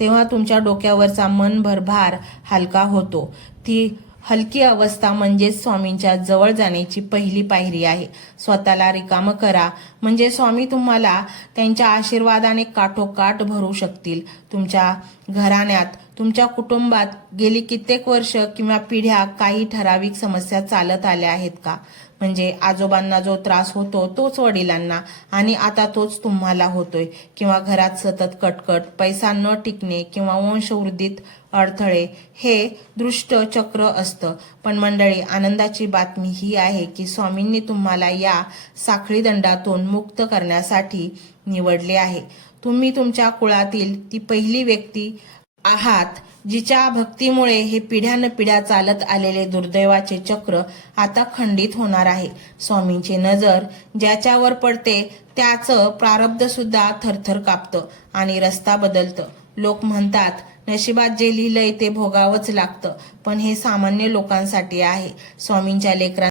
तेव्हा तुमच्या डोक्यावरचा मनभर भार हलका होतो. ती हलकी अवस्था म्हणजेच स्वामींच्या जवळ जाण्याची पहिली पायरी आहे. स्वतःला रिकामं करा, म्हणजे स्वामी तुम्हाला त्यांच्या आशीर्वादाने काठोकाठ भरू शकतील. तुमच्या घराण्यात, तुमच्या कुटुंबात गेली कित्येक वर्ष किंवा पिढ्या काही ठराविक समस्या चालत आल्या आहेत का? म्हणजे आजोबांना जो त्रास होतो तोच वडिलांना, आणि आता तोच तुम्हाला होतोय. किंवा घरात सतत कटकट, पैसा न टिकणे किंवा वंशवृद्धीत अडथळे, हे दृष्ट चक्र असतं. पण मंडळी, आनंदाची बातमी ही आहे की स्वामींनी तुम्हाला या साखळी दंडातून मुक्त करण्यासाठी निवडले आहे. तुम्ही तुमच्या कुळातील ती पहिली व्यक्ती आहात जिच्या भक्तीमुळे हे पिढ्यानपिढ्या चालत आलेले दुर्दैवाचे चक्र आता खंडित होणार आहे. स्वामींची नजर ज्याच्यावर पडते त्याचं प्रारब्ध सुद्धा थरथर कापतं आणि रस्ता बदलतं. लोक म्हणतात नशिबात जे लिहिलंय ते भोगावंच लागतं, पण हे सामान्य लोकांसाठी आहे. स्वामींच्या लेकरांना